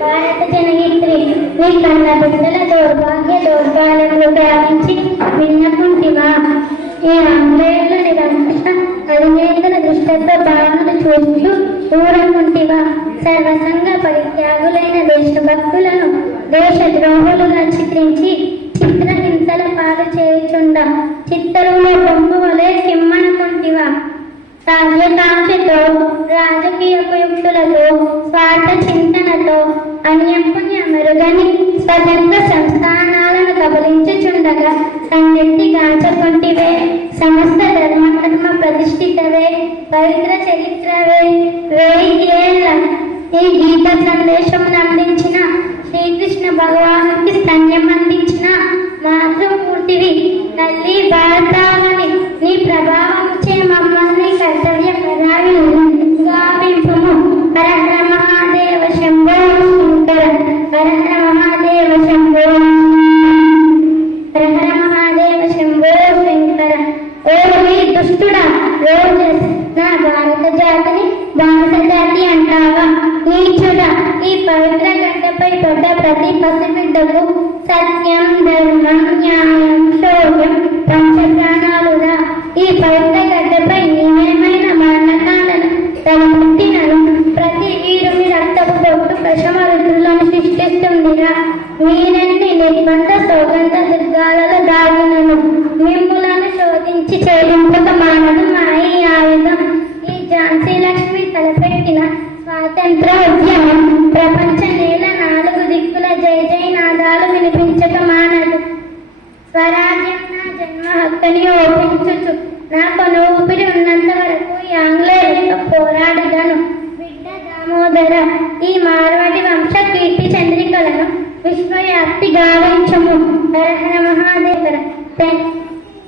భారత జనయిత్రి నీ కన్న బిడ్డల దౌర్భాగ్యాలను గావించి విన్నకుంటివా? ఈ ఆంగ్లేయుల నిరంకుశ అధినేతల దుష్టత్వ భావనలు చూస్తూ ఊరకుంటివా? సర్వసంగ పరిత్యాగులైన దేశభక్తులను దేశద్రోహులుగా చిత్రించి చిత్రహింసల పాలు చేయుచుండ చిత్తరువుల బొమ్మ వలె కిమ్మనుకుంటివా? రాజ్యకాంక్షతో రాజకీయ ఉపయుక్తులతో స్వార్థ చింతనతో అన్యపుణ్య మెరుగని స్వతంత్ర సంస్థానాలను కబలించుచుండగా కన్నెత్తి గాచకుంటివే. సమస్త ధర్మ ప్రతిష్ఠితవే, పవిత్ర చరిత్రవే. 1000 ఏళ్ల ఈ గీత సందేశం అందించిన శ్రీకృష్ణ భగవానుడికి స్తన్యం అందించిన మాతృమూర్తివి తల్లి భారతావని. నీ ప్రభావంచే మమ్మల్ని కర్తవ్య పరాయణులు గావింపుము. హర హర మహాదేవ శంభో శంకర, హర హర మహాదేవ శంభో, హర హర మహాదేవ శంభో శంకర. ఓ ఈ దుష్టుడా, రోజస్ నా భారత జాతిని బానిస జాతి అంటావా? నీచుడా, ఈ పవిత్ర గడ్డపై పడ్డ ప్రతి పసిబిడ్డకు సత్యం, ధర్మం, న్యాయం, శౌర్యం పంచప్రాణాలుగా. ఈ పవిత్ర గడ్డపై నీవేమైన మరణకాలను తలపెట్టినను ప్రతి వీరుని రక్తపు బొట్టు ప్రశమ రుద్రులను సృష్టిస్తుందిగా. మీరెన్ని నిర్బంధ సౌగంధ దుర్గాలలో దాగినను మిమ్ములను శోధించి చేయింపక మానదు మా ఈ ఆయుధం. ఈ ఝాన్సీ లక్ష్మి తలపెట్టిన స్వాతంత్ర ఉద్యమం ప్రపంచ నేల 4 దిక్కుల జై జై నాదాలు వినిపించక మానదు. స్వరాజ్యం నా జన్మ హక్కుని ఓపించుచు నా కొను ఊపిరి ఉన్నంత వరకు ఈ ఆంగ్లేయులతో పోరాడగను. బిడ్డ దామోదర, ఈ మార్వాడి వంశ కీర్తి చంద్రికలను విశ్వవ్యాప్తి గావించుము. హర హర మహాదేవర.